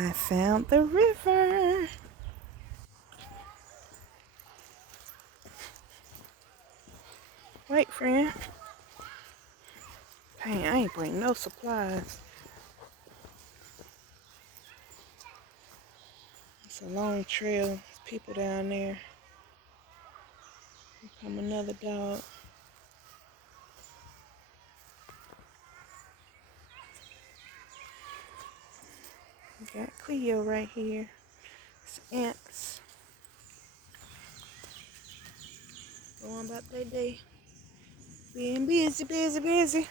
I found the river. Wait, friend. Dang, I ain't bring no supplies. It's a long trail. There's people down there. Here come another dog. We got Cleo right here. It's ants. Going about their day. Being busy, busy, busy.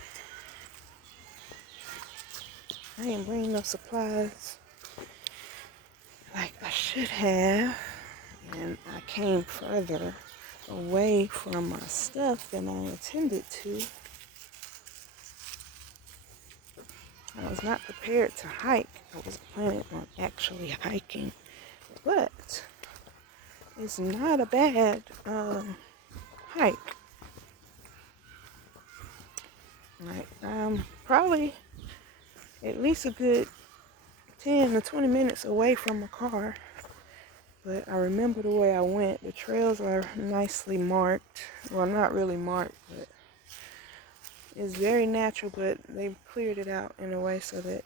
I ain't bring no supplies like I should have. And I came further away from my stuff than I intended to. I was not prepared to hike. I was planning on actually hiking. But it's not a bad hike. Like, probably at least a good 10 to 20 minutes away from my car. But I remember the way I went. The trails are nicely marked. Well, not really marked, but it's very natural, but they've cleared it out in a way so that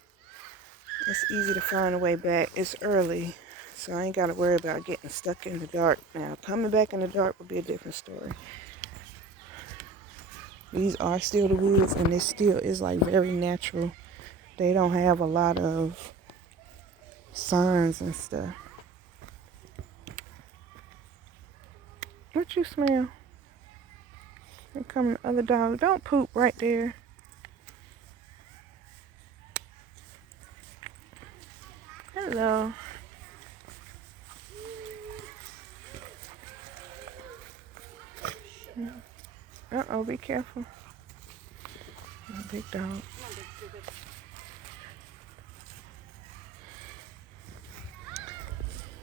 it's easy to find a way back. It's early, so I ain't got to worry about getting stuck in the dark. Now, coming back in the dark would be a different story. These are still the woods, and this still is like very natural. They don't have a lot of signs and stuff. What you smell? Here come the other dog. Don't poop right there. Hello. Uh-oh, be careful. Big dog.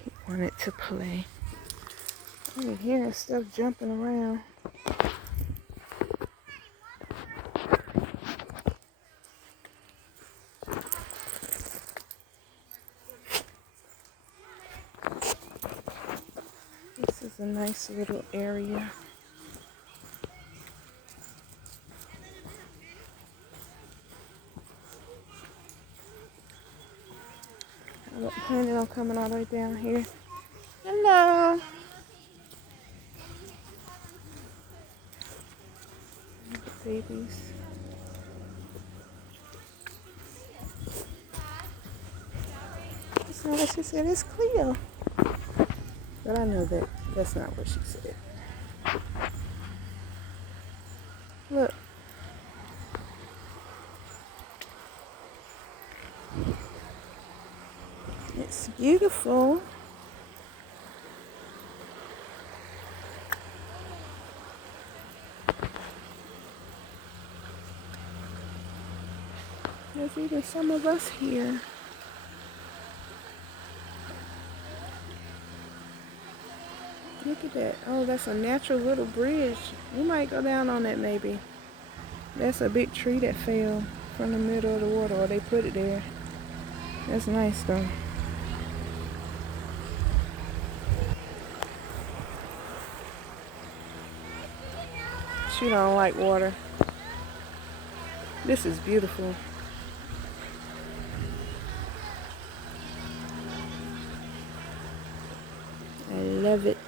He wanted to play. I'm hearing stuff jumping around. This is a nice little area. I wasn't planning on coming all the way down here. Hello. Babies. That's not what she said. It's Cleo. But I know that that's not what she said. Look. It's beautiful. There's even some of us here. Look at that. Oh, that's a natural little bridge. We might go down on that maybe. That's a big tree that fell from the middle of the water, or they put it there. That's nice though. She don't like water. This is beautiful. I love it.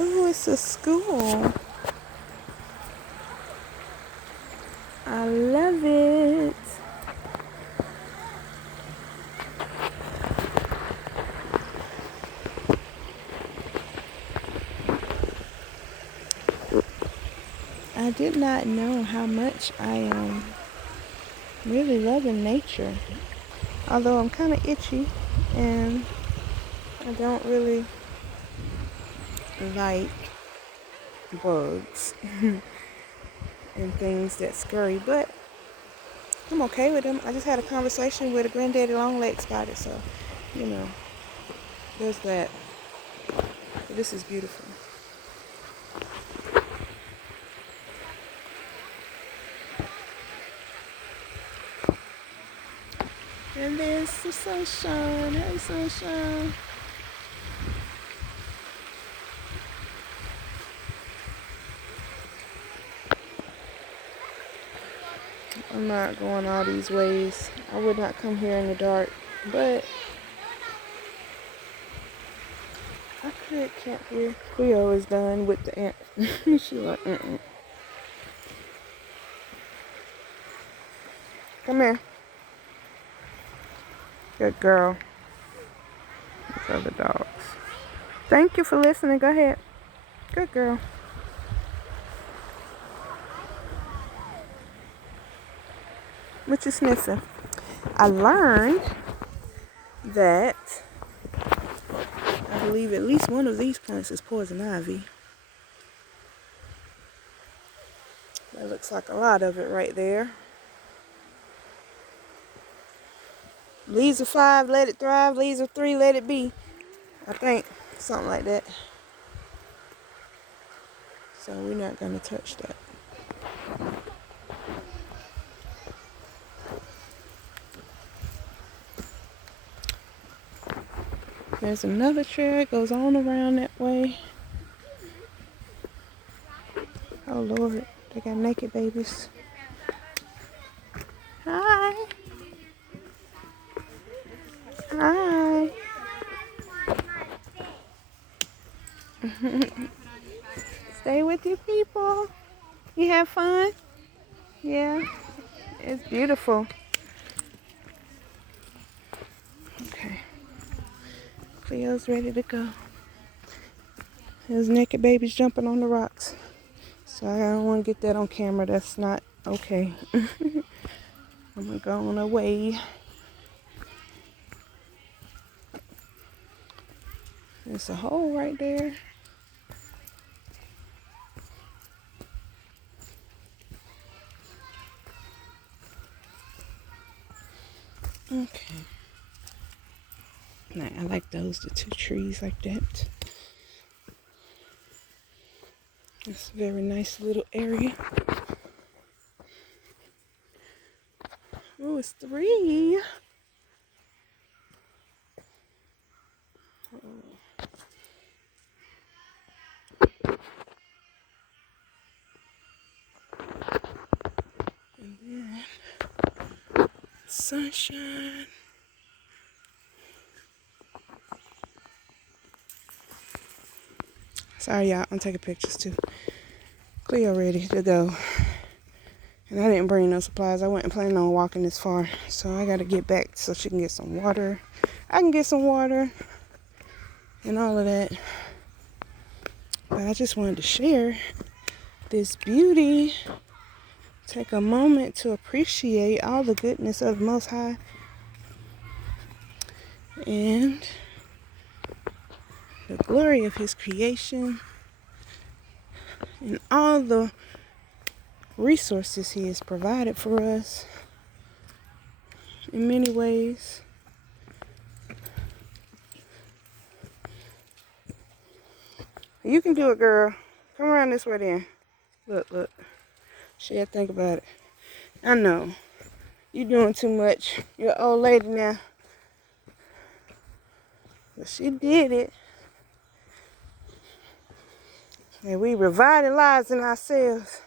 Oh, it's a school. I love it. I did not know how much I am really loving nature. Although I'm kind of itchy and I don't really like bugs and things that scurry, but I'm okay with them. I just had a conversation with a granddaddy longlegs about it, so, you know, there's that. But this is beautiful. And there's the sunshine. Hey, sunshine. I'm not going all these ways. I would not come here in the dark, but I could camp here. Cleo is done with the ant. She's like, Come here. Good girl. These other dogs. Thank you for listening. Go ahead. Good girl. What you sniffing? I learned that I believe at least one of these plants is poison ivy. That looks like a lot of it right there. Leaves of 5, let it thrive. Leaves of 3, let it be. I think something like that. So we're not gonna touch that. There's another trail that goes on around that way. Oh Lord, they got naked babies. Hi. Hi. Stay with your people. You have fun? Yeah. It's beautiful. Okay. Cleo's ready to go. There's naked babies jumping on the rocks. So I don't want to get that on camera. That's not okay. I'm going to go on away. There's a hole right there. Okay. Now, I like those, the 2 trees like that. It's a very nice little area. Oh, it's 3. And then sunshine. Sorry, y'all. I'm taking pictures too. Cleo ready to go. And I didn't bring no supplies. I wasn't planning on walking this far. So I got to get back so she can get some water. I can get some water and all of that. But I just wanted to share this beauty. Take a moment to appreciate all the goodness of the Most High. And the glory of His creation. And all the resources He has provided for us in many ways. You can do it, girl. Come around this way then. Look, look. Shit, think about it. I know. You're doing too much. You're an old lady now. But she did it. And we revitalizing ourselves.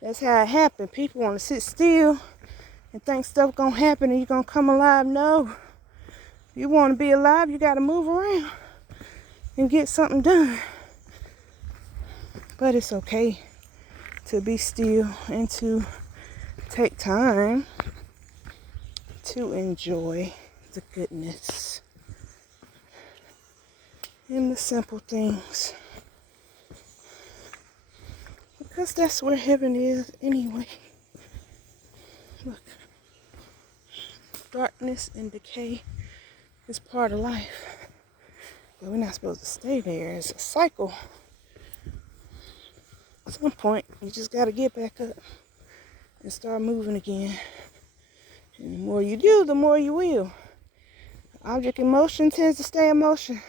That's how it happened. People want to sit still and think stuff gonna happen and you're gonna come alive. No. You want to be alive, you gotta move around and get something done. But it's okay to be still and to take time to enjoy the goodness and the simple things. Because that's where heaven is anyway. Look. Darkness and decay is part of life. But we're not supposed to stay there. It's a cycle. At some point, you just got to get back up and start moving again. And the more you do, the more you will. The object in motion tends to stay in motion.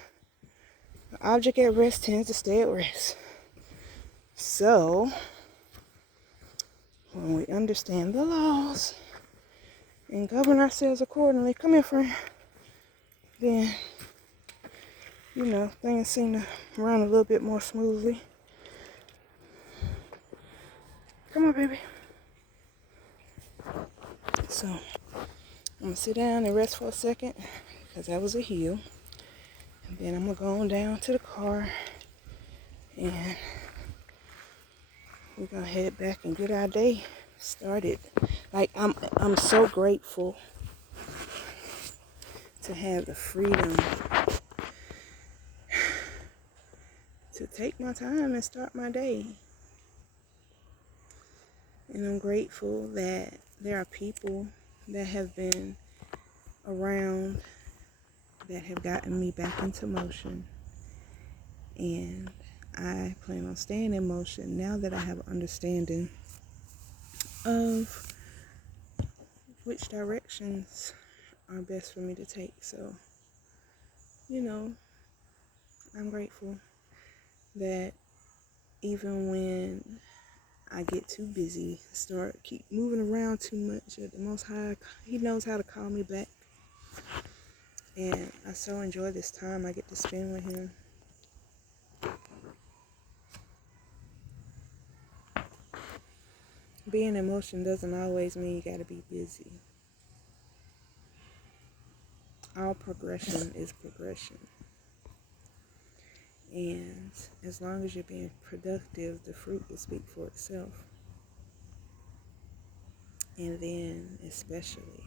The object at rest tends to stay at rest. So, when we understand the laws and govern ourselves accordingly, come here, friend, then, you know, things seem to run a little bit more smoothly. Come on, baby. So, I'm going to sit down and rest for a second, because that was a hill. And then I'm going to go on down to the car, and we're going to head back and get our day started. Like, I'm so grateful to have the freedom to take my time and start my day. And I'm grateful that there are people that have been around that have gotten me back into motion. And I plan on staying in motion now that I have an understanding of which directions are best for me to take. So, you know, I'm grateful that even when I get too busy, keep moving around too much, that the Most High, He knows how to call me back. And I so enjoy this time I get to spend with Him. Being in motion doesn't always mean you gotta be busy. All progression is progression. And as long as you're being productive, the fruit will speak for itself. And then, especially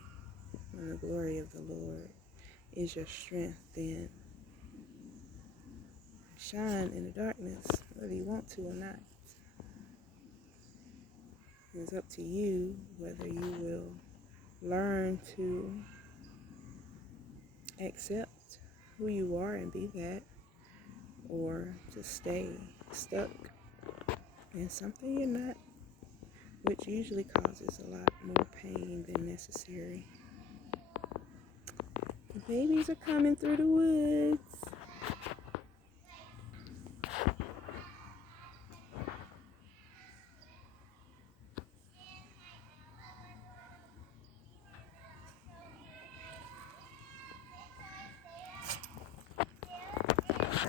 when the glory of the Lord is your strength, then shine in the darkness, whether you want to or not. It's up to you whether you will learn to accept who you are and be that, or to stay stuck in something you're not, which usually causes a lot more pain than necessary. The babies are coming through the woods.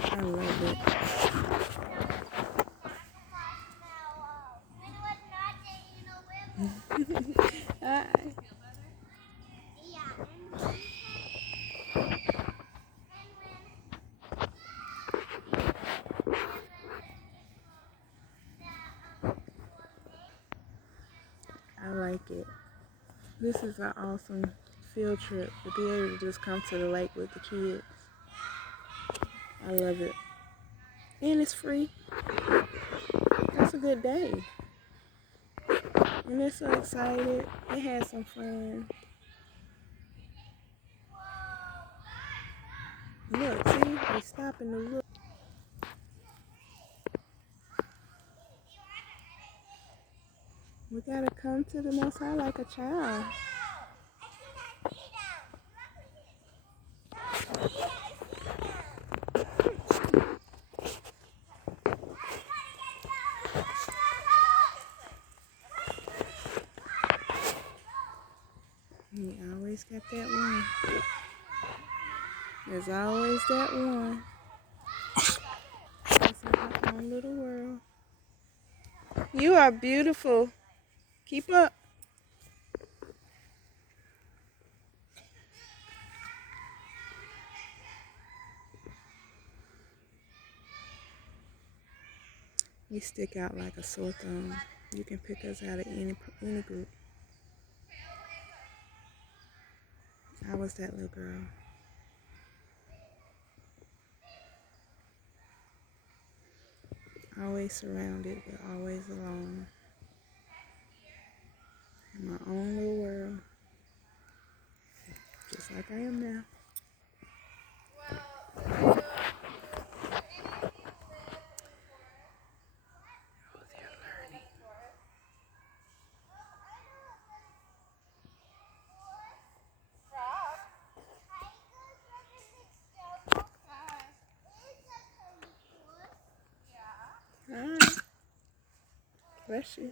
I love it. Hi. I like it. This is an awesome field trip to be able to just come to the lake with the kids. I love it. And it's free. That's a good day. And they're so excited. They had some fun. Look, see? They stopping to look. We gotta come to the Most High like a child. You always got that one. There's always that one. It's in her own little world. You are beautiful. Keep up. We stick out like a sore thumb. You can pick us out of any group. I was that little girl. Always surrounded, but always alone. In my own little world. Just like I am now. Bless you.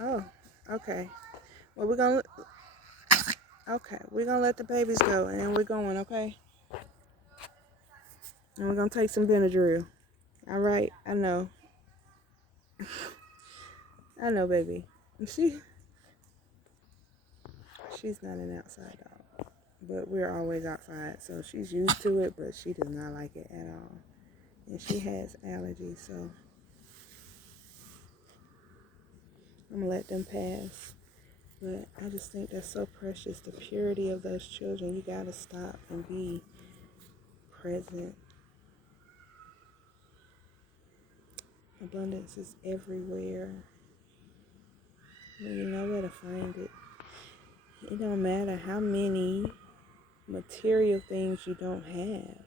Oh, okay. Well, we're gonna let the babies go, and then we're going, okay? And we're gonna take some Benadryl. All right, I know. I know, baby. She's not an outside dog, but we're always outside, so she's used to it, but she does not like it at all. And she has allergies, so I'm gonna let them pass. But I just think that's so precious, the purity of those children. You gotta stop and be present. Abundance is everywhere. You know where to find it. It don't matter how many material things you don't have.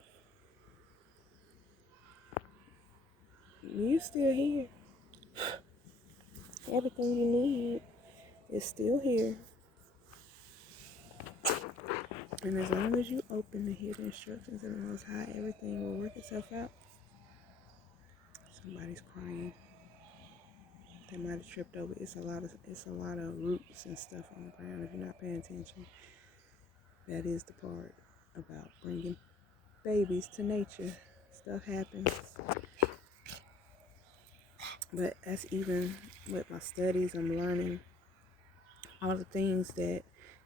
You still here. Everything you need is still here. And as long as you open to hear the instructions of the Most High, everything will work itself out. Somebody's crying. They might have tripped over. It's a lot of roots and stuff on the ground. If you're not paying attention, that is the part about bringing babies to nature. Stuff happens. But that's even with my studies, I'm learning all the things that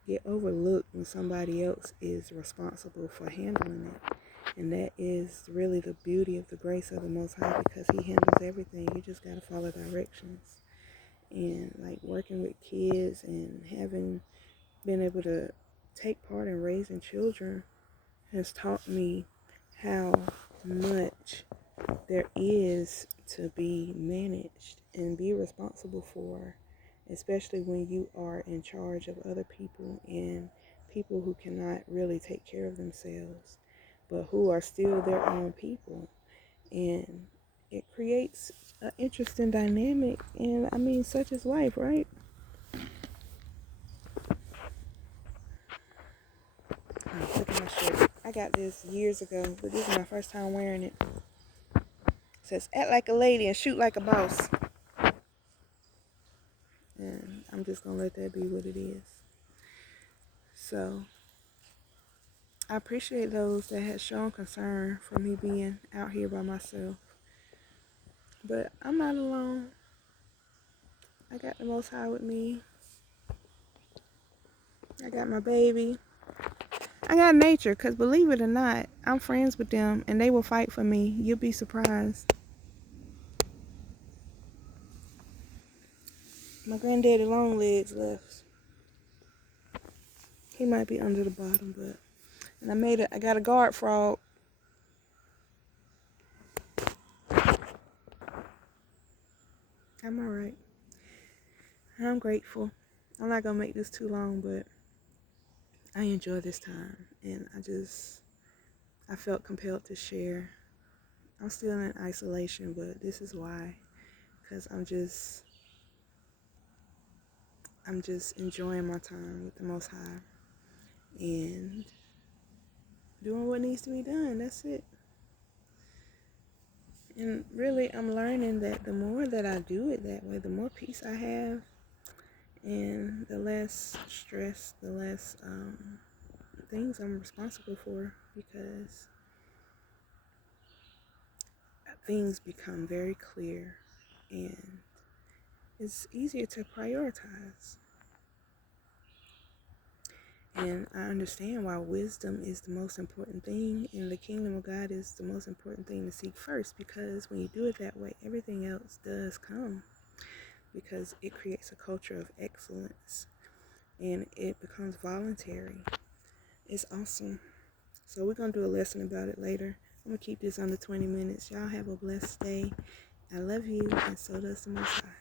get overlooked when somebody else is responsible for handling it. And that is really the beauty of the grace of the Most High, because He handles everything. You just got to follow directions. And like working with kids and having been able to take part in raising children has taught me how much there is to be managed and be responsible for, especially when you are in charge of other people and people who cannot really take care of themselves, but who are still their own people. And it creates an interesting dynamic, and I mean, such is life, right? Oh, look at my shirt. I got this years ago, but this is my first time wearing it. It says, act like a lady and shoot like a boss. And I'm just going to let that be what it is. So, I appreciate those that have shown concern for me being out here by myself. But I'm not alone. I got the Most High with me. I got my baby. I got nature, because believe it or not, I'm friends with them and they will fight for me. You'll be surprised. My granddaddy long legs left. He might be under the bottom, but and I got a guard frog. I'm alright. I'm grateful. I'm not gonna make this too long, but I enjoy this time, and I felt compelled to share. I'm still in isolation, but this is why, because I'm just enjoying my time with the Most High and doing what needs to be done. That's it. And really, I'm learning that the more that I do it that way, the more peace I have, and the less stress, the less things I'm responsible for, because things become very clear and it's easier to prioritize. And I understand why wisdom is the most important thing, and the kingdom of God is the most important thing to seek first, because when you do it that way, everything else does come, because it creates a culture of excellence and it becomes voluntary. It's awesome. So we're going to do a lesson about it later. I'm going to keep this under 20 minutes. Y'all have a blessed day. I love you, and so does the Most High.